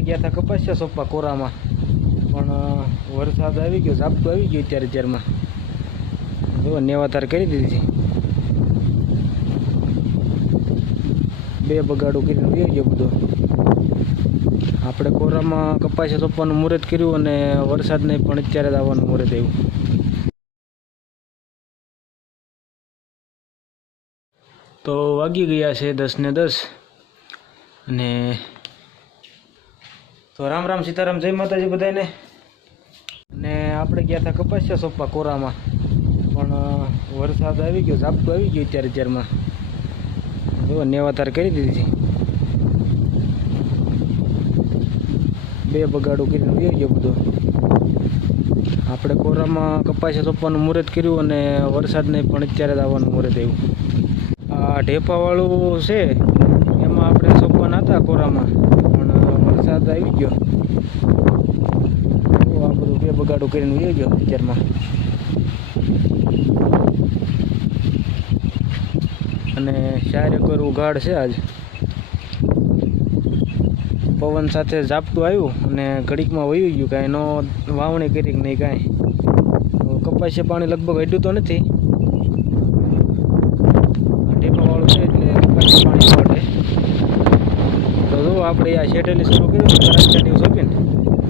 આપણે ગયા હતા કપાસિયા સોંપવા કોરામાં, પણ વરસાદ આવી ગયો, ઝાપટું આવી ગયું અત્યારમાં. જો નેવાતાર કરી દીધી, 2 બગાડું કરીને વહી ગયો બધું. આપણે કોરામાં કપાસિયા સોંપવાનું મુહૂર્ત કર્યું અને વરસાદ નહીં, પણ અત્યારે જ આવવાનું મુહૂર્ત આવ્યું. તો વાગી ગયા છે 10 ને 10 અને તો રામ રામ સીતારામ, જય માતાજી બધાને. અને આપણે ગયા હતા કપાસિયા સોંપવા કોરામાં, પણ વરસાદ આવી ગયો, ઝાપટું આવી ગયું અત્યારમાં. જો નેવાતાર કરી દીધી, 2 બગાડું કરીને વહી ગયો બધું. આપણે કોરામાં કપાસિયા સોંપવાનું મુહૂર્ત કર્યું અને વરસાદ નહીં, પણ અત્યારે જ આવવાનું મુહૂર્ત આવ્યું. આ ઢેફાવાળું છે એમાં આપણે સોંપવાના હતા કોરામાં, પણ વરસાદ આવી ગયો. આ બધું 2 બગાડું કરીને વહી ગયો અત્યારમાં. અને 4 એકર ઉઘાડ છે આજ. પવન સાથે ઝાપટું આવ્યું અને ઘડીકમાં વહી ગયું, કાંઈ નો વાવણી કરી કે નહીં કાંઈ. કપાસિયા પાણી લગભગ અડ્યું તો નથી, ટેપાવાળું છે એટલે કપાસિયા પાણી વાટે. તો જો આપણે આ શેઠેલી શરૂ કર્યું રસ્તાની સોંપીને,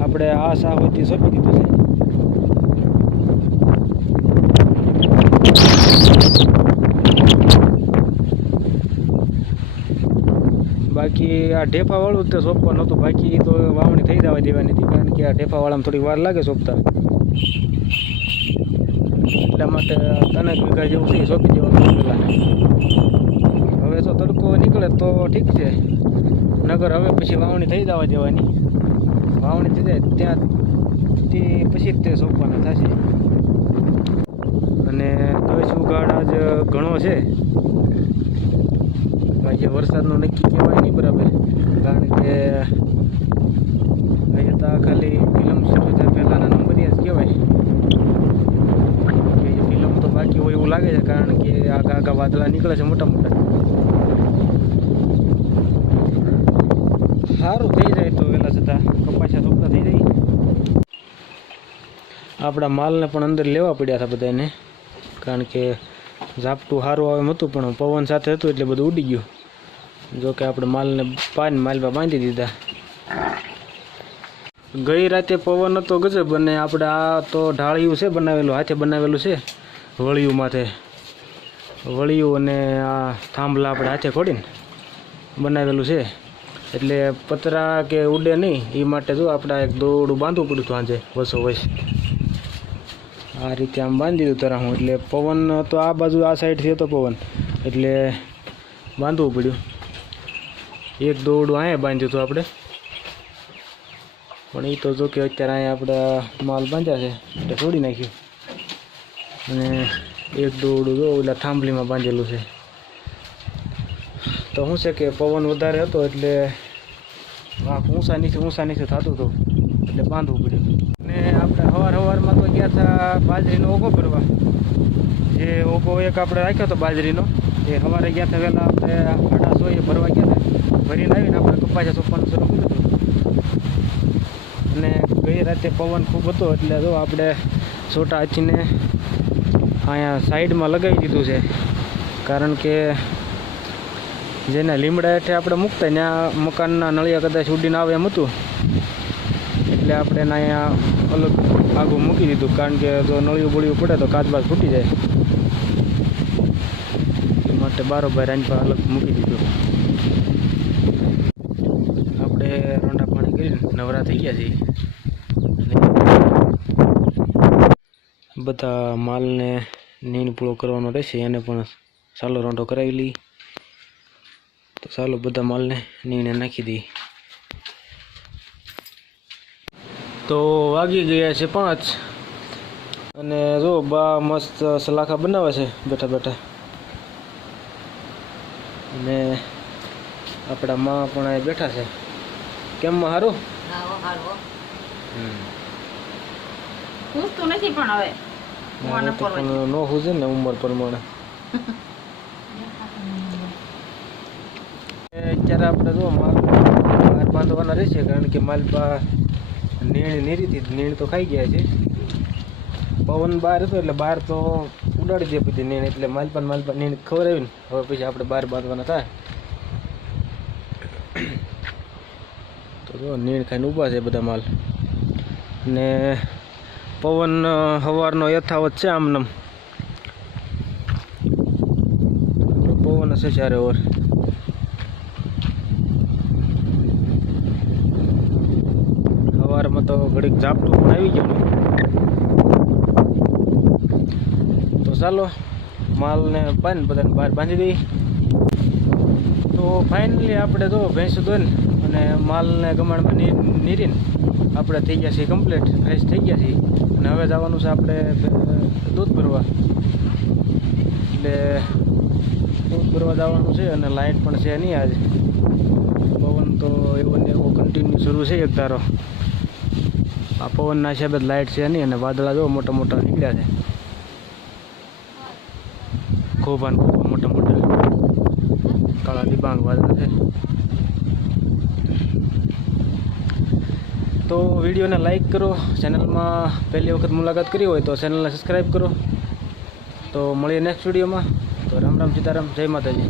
આપણે આ સાહોથી સોંપી દીધું છે. બાકી આ ઢેફાવાળું તે સોંપવાનું હતું, બાકી તો વાવણી થઈ જવા દેવાની હતી, કારણ કે આ ઢેફાવાળામાં થોડી વાર લાગે સોંપતા. એટલા માટે 3 વીઘા જેવું છે સોંપી દેવાનું પહેલાં. હવે તો તડકો નીકળે તો ઠીક છે, નગર હવે પછી વાવણી થઈ જવા દેવાની. વાવણી થઈ જાય ત્યાંથી પછી જ તે સોંપવાના થશે. અને દસ ઉઘાડ આજ ઘણો છે, આજે વરસાદનો નક્કી કહેવાય નહીં બરાબર, કારણ કે અહીંયા તો ખાલી ફિલ્મ શરૂ થાય પહેલાંના નંબરિયા જ કહેવાય. ફિલ્મ તો બાકી હોય એવું લાગે છે, કારણ કે આગા વાદળા નીકળે છે મોટા મોટા. સારું થઈ જાય તો વહેલા છતાં કપાસિયા સોંપતા થઈ જાય. આપણા માલને પણ અંદર લેવા પડ્યા હતા બધાને, કારણ કે ઝાપટું સારું આવે એમ હતું, પણ પવન સાથે હતું એટલે બધું ઉડી ગયું. જો કે આપણે માલને માલમાં બાંધી દીધા. ગઈ રાતે પવન હતો ગજબ, અને આપણે આ તો ઢાળિયું છે બનાવેલું, હાથે બનાવેલું છે વળિયું માથે, વળિયું અને આ થાંભલા આપણે હાથે ખોડીને બનાવેલું છે, એટલે પતરા કે ઉડે નહીં એ માટે જો આપણે એક દોરડું બાંધવું પડ્યું હતું આજે વસોવસ. આ રીતે આમ બાંધી દીધું તરાહું, એટલે પવન તો આ બાજુ આ સાઈડથી હતો પવન, એટલે બાંધવું પડ્યું. એક દોરડું અહીંયા બાંધ્યું હતું આપણે, પણ એ તો જો કે અત્યારે અહીંયા આપણા માલ બાંધ્યા છે એટલે છોડી નાખ્યું. અને એક દોરડું જો ઓલા થાંભલીમાં બાંધેલું છે. તો શું છે કે પવન વધારે હતો એટલે ઊંચા નીચે થતું હતું, એટલે બાંધવું પડ્યું. અને આપણે સવારમાં તો ગયા હતા બાજરીનો ઓગો ભરવા. જે ઓગો એક આપણે રાખ્યો હતો બાજરીનો, એ સવારે ગયા હતા વહેલા આપણે 8:30 ભરવા ગયા હતા. ભરીને આવીને આપણે કપાસિયા સોંપવાનું શરૂ કર્યું હતું. અને ગઈ રાતે પવન ખૂબ હતો એટલે જો આપણે છોટા હાથીને અહીંયા સાઈડમાં લગાવી દીધું છે, કારણ કે જેના લીમડા હેઠે આપણે મૂકતા ત્યાં મકાનના નળિયા કદાચ ઉડીને આવે એમ હતું, એટલે આપણે એને અહીંયા અલગ આગું મૂકી દીધું, કારણ કે જો નળિયું બળિયું પડે તો કાચબાચ ફૂટી જાય, એ માટે બારોબાર આની પર અલગ મૂકી દીધું. આપણે રોંડા પાણી કરીને નવરા થઈ ગયા છીએ. બધા માલને નીણ પૂળો કરવાનો રહેશે, એને પણ સાલો રોંઢો કરાવી લઈ. તો ચાલો બધા માલને નીણે નાખી દઈએ. તો વાગી ગયા છે 5 અને જો બા મસ્ત સલાખા બનાવે છે બેઠા બેઠા. અને આપણા માં પણ અહીં બેઠા છે. કેમ માં હારું? પૂછતું નથી પણ હવે નો હુજે ને ઉંમર પ્રમાણે. અત્યારે આપણે જો માલ 12 બાંધવાના રહેશે, કારણ કે માલપા નીણ નીરીથી નીણ તો ખાઈ ગયા છે. પવન બહાર હતો એટલે બહાર તો ઉડાડી દે પછી નીણ, એટલે માલપા નીણ ખવડાવીને હવે પછી આપણે બહાર બાંધવાના થાય. તો જો નીણ ખાઈને ઊભા છે બધા માલ, ને પવન સવારનો યથાવત છે. આમનામ પવન હશે ચારે ઓર. સવારમાં તો ઘડીક ઝાપટું પણ આવી ગયું. તો ચાલો માલને પાઈને બધાને બહાર બાંધી દઈએ. તો ફાઇનલી આપણે તો ભેંસું દોઈને અને માલને ગમાણમાં નીરીને આપણે થઈ ગયા છીએ કમ્પ્લીટ, ફ્રેશ થઈ ગયા છીએ. અને હવે જવાનું છે આપણે દૂધ ભરવા, એટલે દૂધ ભરવા જવાનું છે. અને લાઇટ પણ છે નહીં આજે, પવન તો એવો ને એવો કન્ટિન્યુ શરૂ છે એક ધારો. આ પવનના હિસાબે જ લાઇટ છે નહીં, અને વાદળા જો મોટા મોટા નીકળ્યા છે, ખોબા મોટા મોટા કાળા ડિબાંગ વાદળા છે. તો વિડીયોને લાઈક કરો, ચેનલમાં પહેલી વખત મુલાકાત કરી હોય તો ચેનલને સબસ્ક્રાઈબ કરો. તો મળીએ નેક્સ્ટ વિડીયોમાં. તો રામ રામ સીતારામ, જય માતાજી.